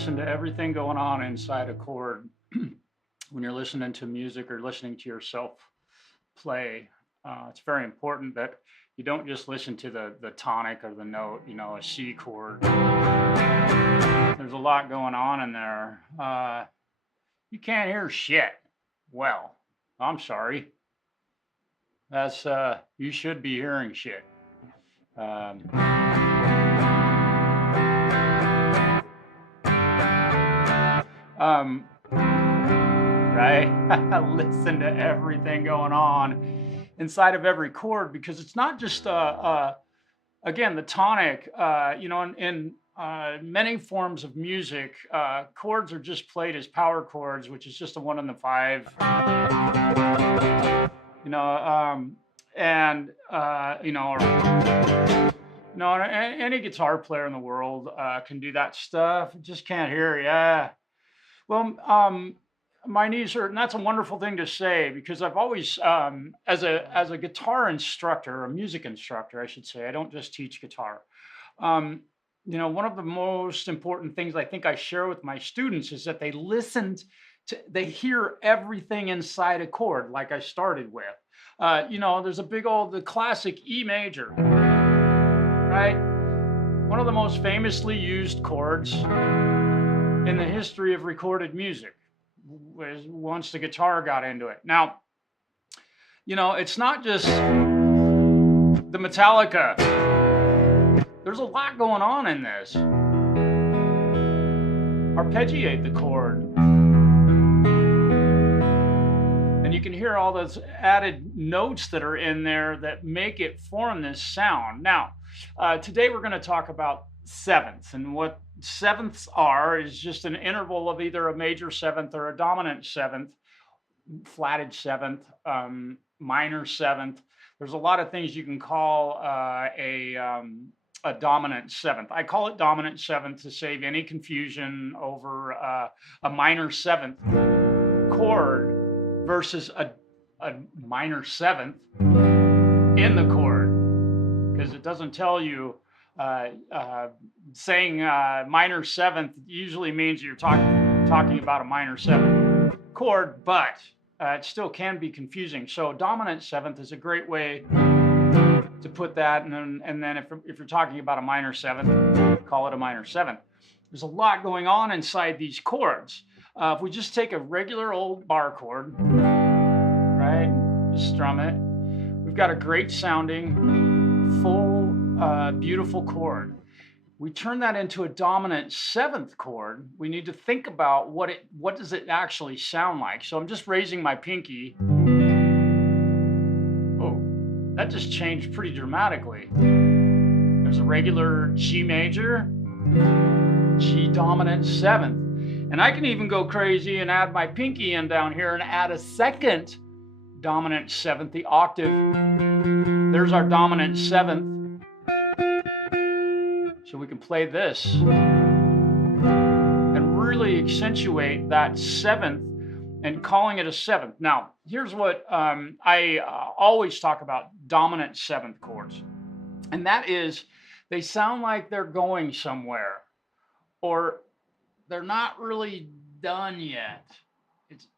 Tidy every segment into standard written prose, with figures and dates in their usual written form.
listen to everything going on inside a chord when you're listening to music or listening to yourself play. It's very important that you don't just listen to the tonic or the note, you know, a C chord. There's a lot going on in there. You can't hear shit. Well, I'm sorry. That's you should be hearing shit. Right? Listen to everything going on inside of every chord, because it's not just again, the tonic. You know, in many forms of music, chords are just played as power chords, which is just a 1 and the 5. You know, and you know, no, any guitar player in the world can do that stuff. Just can't hear. Yeah. Well, my knees hurt, and that's a wonderful thing to say, because I've always, as a guitar instructor, a music instructor, I should say, I don't just teach guitar. You know, one of the most important things I think I share with my students is that they they hear everything inside a chord, like I started with. You know, there's a big the classic E major, right? One of the most famously used chords in the history of recorded music was once the guitar got into it. Now, you know, it's not just the Metallica. There's a lot going on in this. Arpeggiate the chord. And you can hear all those added notes that are in there that make it form this sound. Now, today we're going to talk about sevenths, and what sevenths are is just an interval of either a major seventh or a dominant seventh, flatted seventh, minor seventh. There's a lot of things you can call a dominant seventh. I call it dominant seventh to save any confusion over a minor seventh chord versus a minor seventh in the chord, because it doesn't tell you. Saying minor seventh usually means you're talking about a minor seventh chord, but it still can be confusing. So dominant seventh is a great way to put that, and then if you're talking about a minor seventh, call it a minor seventh. There's a lot going on inside these chords. If we just take a regular old bar chord, right, just strum it, we've got a great sounding, full, beautiful chord. We turn that into a dominant seventh chord. We need to think about what does it actually sound like. So I'm just raising my pinky. Oh, that just changed pretty dramatically. There's a regular G major, G dominant seventh. And I can even go crazy and add my pinky in down here and add a second dominant seventh, the octave. There's our dominant seventh. So we can play this and really accentuate that seventh and calling it a seventh. Now, here's what I always talk about dominant seventh chords. And that is, they sound like they're going somewhere, or they're not really done yet.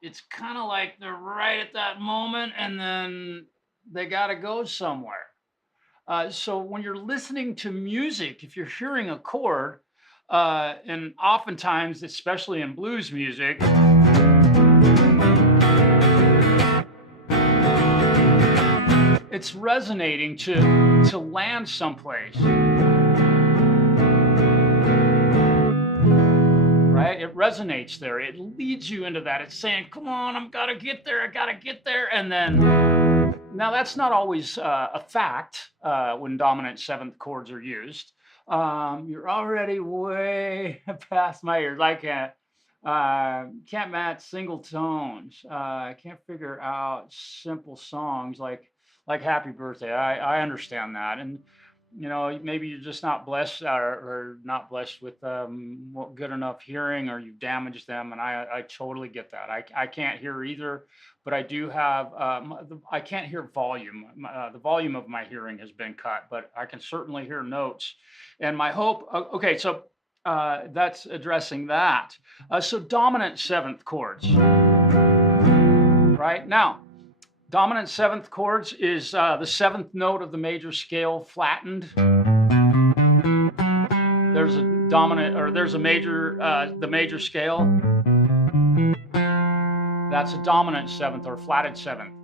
It's kind of like they're right at that moment, and then they got to go somewhere. So when you're listening to music, if you're hearing a chord, and oftentimes, especially in blues music, it's resonating to land someplace. Right? It resonates there. It leads you into that. It's saying, come on, I gotta get there. And then, now that's not always a fact when dominant seventh chords are used. You're already way past my ears. I can't match single tones. I can't figure out simple songs like Happy Birthday. I understand that. And you know, maybe you're just not blessed or not blessed with good enough hearing, or you've damaged them. And I totally get that. I can't hear either, but I do have, I can't hear volume. The volume of my hearing has been cut, but I can certainly hear notes. And my hope, okay, so that's addressing that. So dominant seventh chords, right? Now, dominant seventh chords is the seventh note of the major scale flattened. There's a dominant, or there's a major, the major scale. That's a dominant seventh or flatted seventh.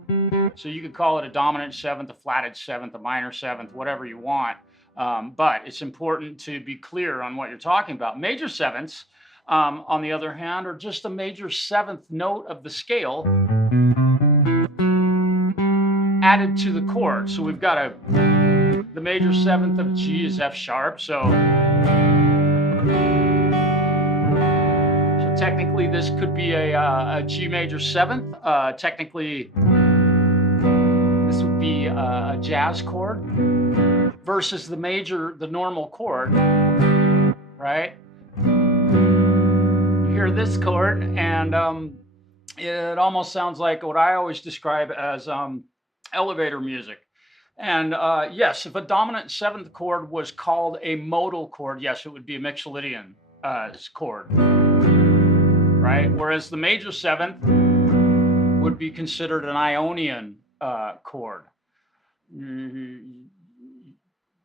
So you could call it a dominant seventh, a flatted seventh, a minor seventh, whatever you want. But it's important to be clear on what you're talking about. Major sevenths, on the other hand, are just a major seventh note of the scale added to the chord. So we've got the major seventh of G is F sharp. So technically this could be a G major seventh. Technically this would be a jazz chord versus the normal chord, right? You hear this chord and it almost sounds like what I always describe as elevator music. And yes, if a dominant seventh chord was called a modal chord, yes, it would be a Mixolydian chord, right? Whereas the major seventh would be considered an Ionian chord.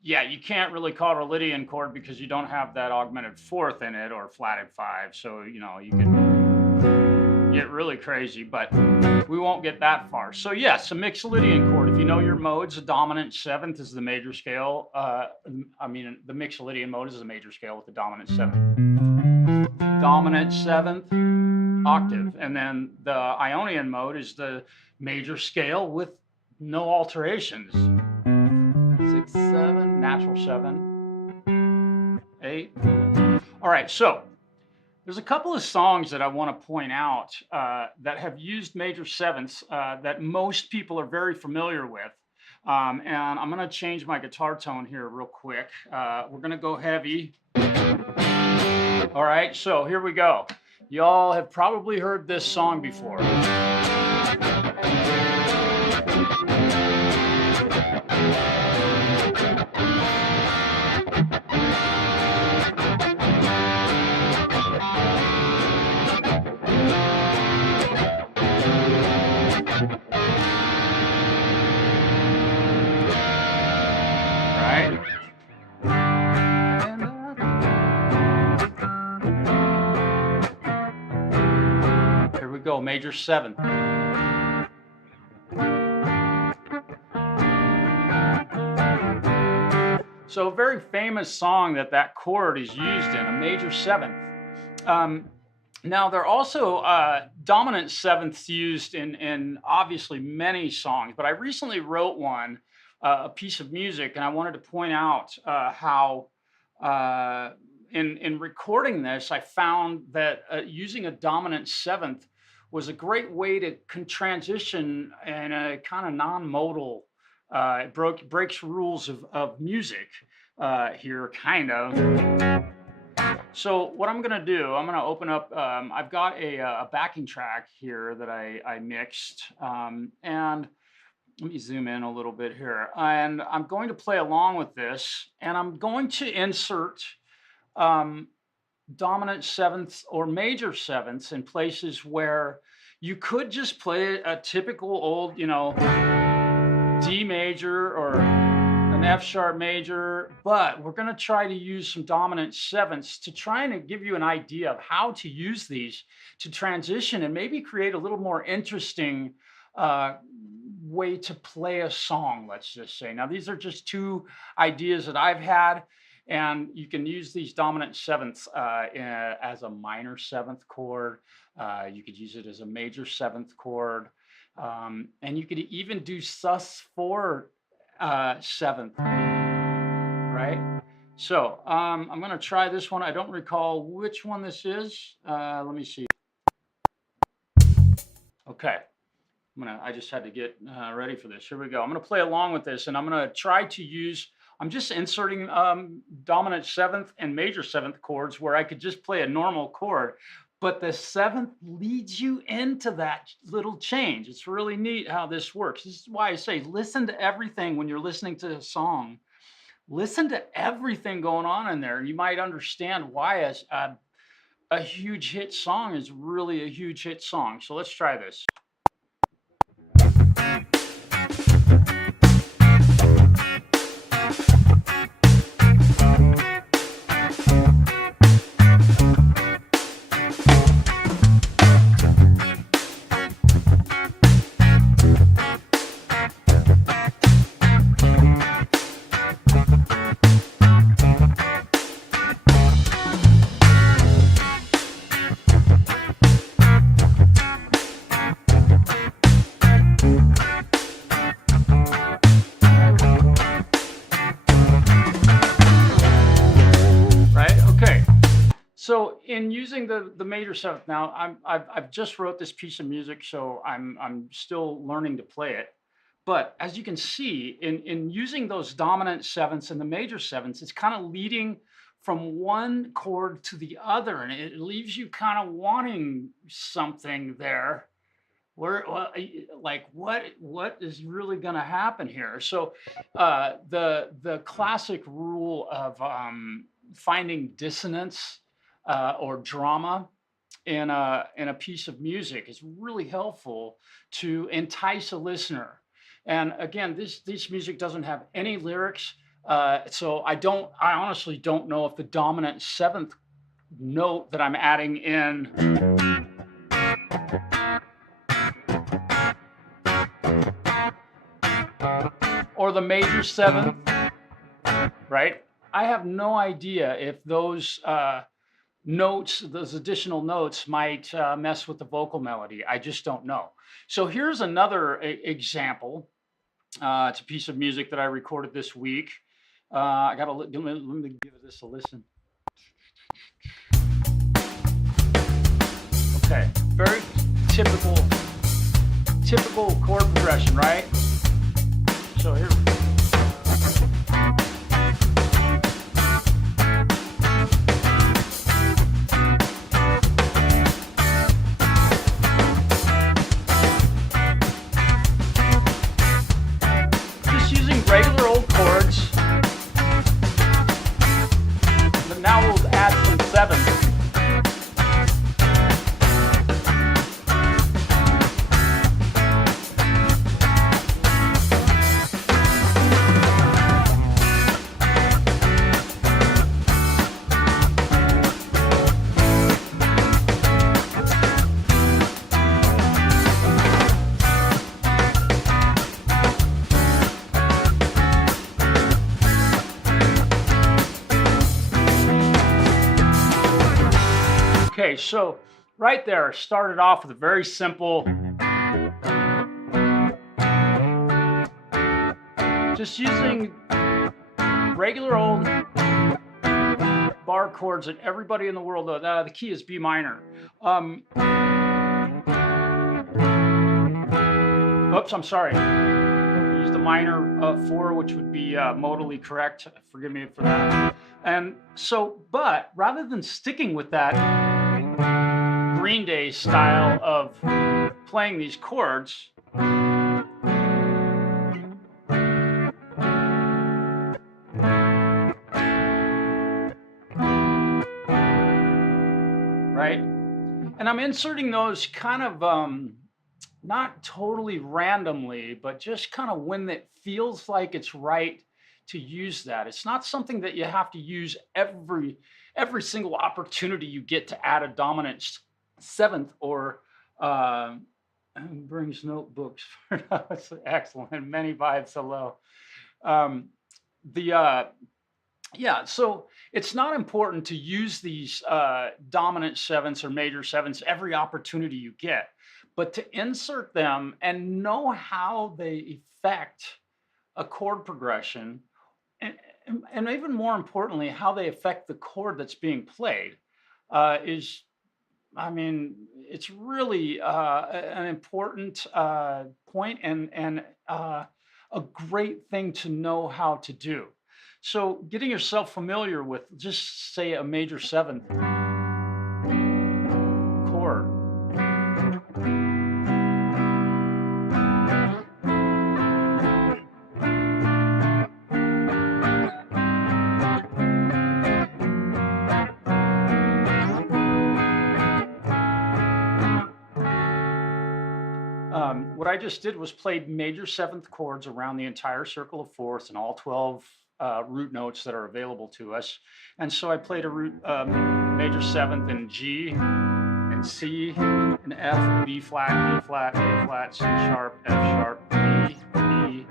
Yeah, you can't really call it a Lydian chord because you don't have that augmented fourth in it or flatted five. So, you know, you could get really crazy, but we won't get that far. So yes, a Mixolydian chord. If you know your modes, a dominant seventh is the major scale. I mean, the Mixolydian mode is the major scale with the dominant seventh. Dominant seventh octave. And then the Ionian mode is the major scale with no alterations. 6, 7, natural 7, 8. All right, so there's a couple of songs that I want to point out that have used major sevenths that most people are very familiar with. And I'm going to change my guitar tone here real quick. We're going to go heavy. All right, so here we go. Y'all have probably heard this song before. Go major seventh. So a very famous song that chord is used in, a major seventh. Now there are also dominant sevenths used in obviously many songs, but I recently wrote one, a piece of music, and I wanted to point out how in recording this, I found that using a dominant seventh was a great way to transition in a kind of non-modal. It breaks rules of music here, kind of. So what I'm going to do, I'm going to open up, I've got a backing track here that I mixed. And let me zoom in a little bit here. And I'm going to play along with this. And I'm going to insert dominant sevenths or major sevenths in places where you could just play a typical old, you know, D major or an F sharp major, but we're going to try to use some dominant sevenths to try and give you an idea of how to use these to transition and maybe create a little more interesting way to play a song, let's just say. Now, these are just two ideas that I've had. And you can use these dominant sevenths as a minor seventh chord. You could use it as a major seventh chord. And you could even do sus4 seventh, right? So I'm going to try this one. I don't recall which one this is. Let me see. Okay. I just had to get ready for this. Here we go. I'm going to play along with this, and I'm going to try to use, I'm just inserting dominant seventh and major seventh chords where I could just play a normal chord, but the seventh leads you into that little change. It's really neat how this works. This is why I say listen to everything when you're listening to a song. listen to everything going on in there, and you might understand why a huge hit song is really a huge hit song. So let's try this. So in using the major seventh, now I've just wrote this piece of music, so I'm still learning to play it. But as you can see, in using those dominant sevenths and the major sevenths, it's kind of leading from one chord to the other, and it leaves you kind of wanting something there. Where, like, what is really going to happen here? So the classic rule of finding dissonance or drama in a piece of music is really helpful to entice a listener. And again, this music doesn't have any lyrics, so I honestly don't know if the dominant seventh note that I'm adding in or the major seventh, right? I have no idea if those notes, those additional notes might mess with the vocal melody. I just don't know. So here's another example. It's a piece of music that I recorded this week. I gotta let me give this a listen. Okay, very typical chord progression, right? So here. Regular old chords, but now we'll add some sevenths. Okay, so right there, started off with a very simple, just using regular old bar chords that everybody in the world knows. The key is B minor. Oops, I'm sorry. Use the minor 4, which would be modally correct. Forgive me for that. And so, but rather than sticking with that Grande style of playing these chords, right? And I'm inserting those kind of not totally randomly, but just kind of when it feels like it's right to use that. It's not something that you have to use every single opportunity you get to add a dominant seventh or brings notebooks. That's excellent. Many vibes. Hello. Yeah, so it's not important to use these dominant sevenths or major sevenths every opportunity you get, but to insert them and know how they affect a chord progression, and even more importantly, how they affect the chord that's being played is, I mean, it's really an important point and a great thing to know how to do. So getting yourself familiar with, just say, a major seventh chord. What I just did was played major seventh chords around the entire circle of fourths and all 12 root notes that are available to us. And so I played a major seventh in G and C and F, B flat, A flat, C sharp, F sharp, E, A,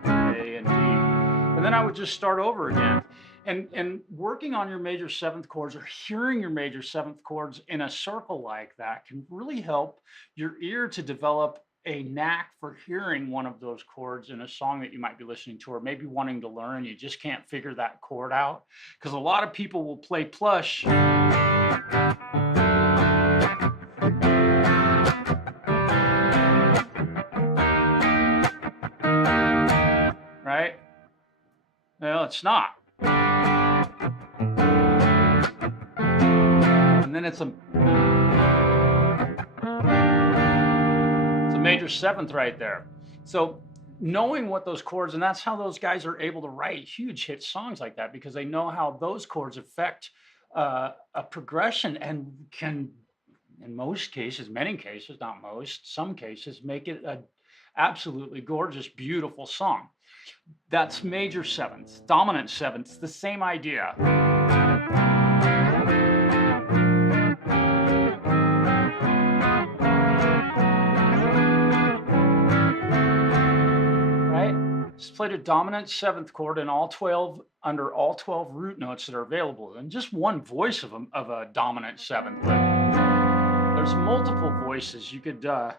and D. And then I would just start over again. And working on your major seventh chords or hearing your major seventh chords in a circle like that can really help your ear to develop a knack for hearing one of those chords in a song that you might be listening to, or maybe wanting to learn. You just can't figure that chord out, because a lot of people will play plush. Right? Well, it's not. And then it's a major seventh right there. So knowing what those chords, and that's how those guys are able to write huge hit songs like that, because they know how those chords affect a progression and can, in most cases, many cases, not most, some cases, make it a absolutely gorgeous, beautiful song. That's major sevenths. Dominant sevenths, the same idea. Just played a dominant seventh chord in all 12 under all 12 root notes that are available, and just one voice of a dominant seventh. But there's multiple voices. You could just,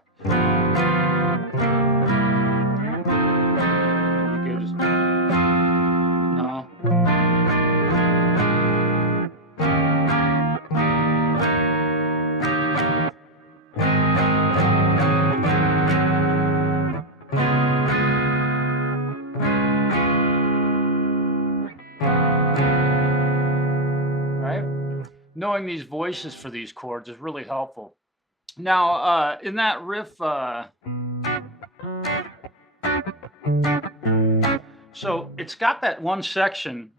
no. Knowing these voices for these chords is really helpful. Now, in that riff, so it's got that one section.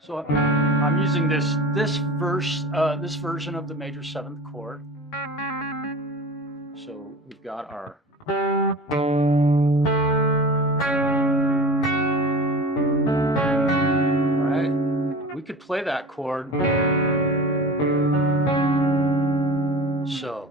So I'm using this version of the major seventh chord. So we've got our could play that chord. So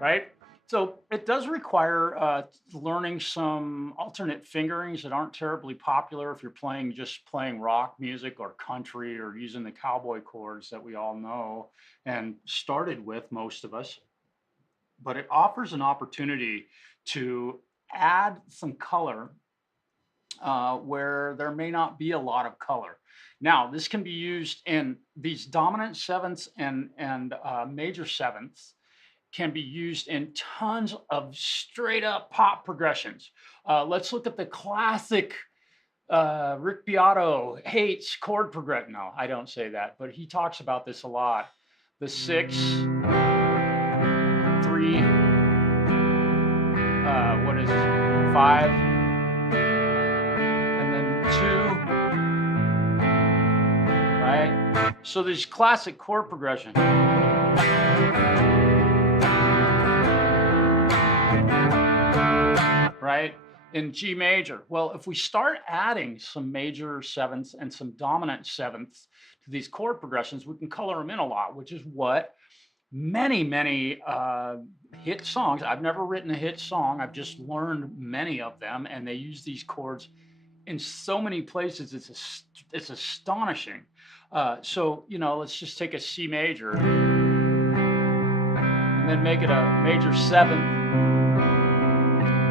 right? So it does require learning some alternate fingerings that aren't terribly popular if you're just playing rock music or country, or using the cowboy chords that we all know and started with, most of us. But it offers an opportunity to add some color where there may not be a lot of color. Now, this can be used in these dominant sevenths and major sevenths can be used in tons of straight up pop progressions. Let's look at the classic Rick Beato hates chord progression. No, I don't say that, but he talks about this a lot. The 6, 3, what is it, 5, and then 2, right? So these classic chord progressions. Right? In G major. Well, if we start adding some major sevenths and some dominant sevenths to these chord progressions, we can color them in a lot, which is what many hit songs. I've never written a hit song. I've just learned many of them, and they use these chords in so many places. It's astonishing. So, you know, let's just take a C major and then make it a major seventh.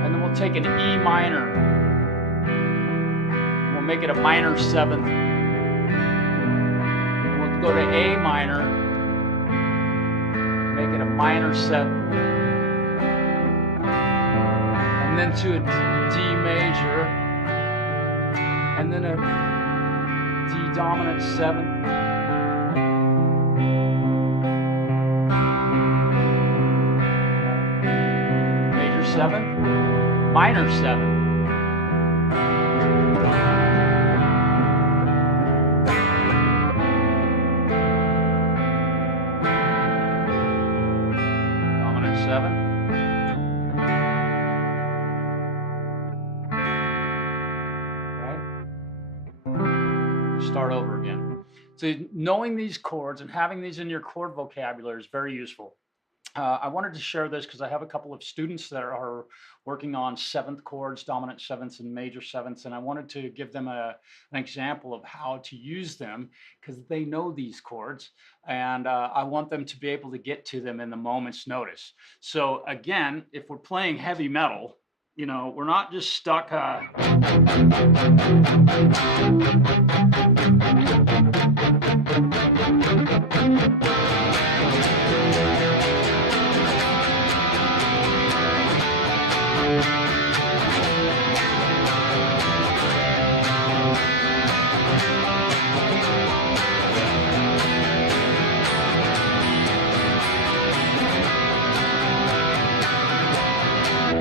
And then we'll take an E minor. And we'll make it a minor seventh. And we'll go to A minor. Make it a minor seventh. And then to a D major. And then a D dominant seventh. Major seventh. minor 7. Dominant 7. Right? Start over again. So knowing these chords and having these in your chord vocabulary is very useful. I wanted to share this because I have a couple of students that are working on 7th chords, dominant 7ths and major 7ths, and I wanted to give them an example of how to use them because they know these chords, and I want them to be able to get to them in the moment's notice. So again, if we're playing heavy metal, you know, we're not just stuck.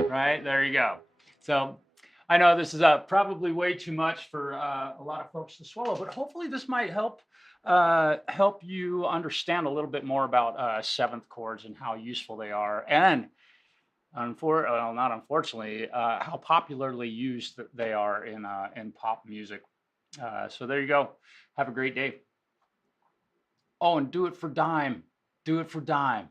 Right, there you go. So I know this is probably way too much for a lot of folks to swallow, but hopefully this might help you understand a little bit more about 7th chords and how useful they are, and well, not unfortunately, how popularly used they are in pop music. So there you go. Have a great day. Oh, and do it for dime. Do it for dime.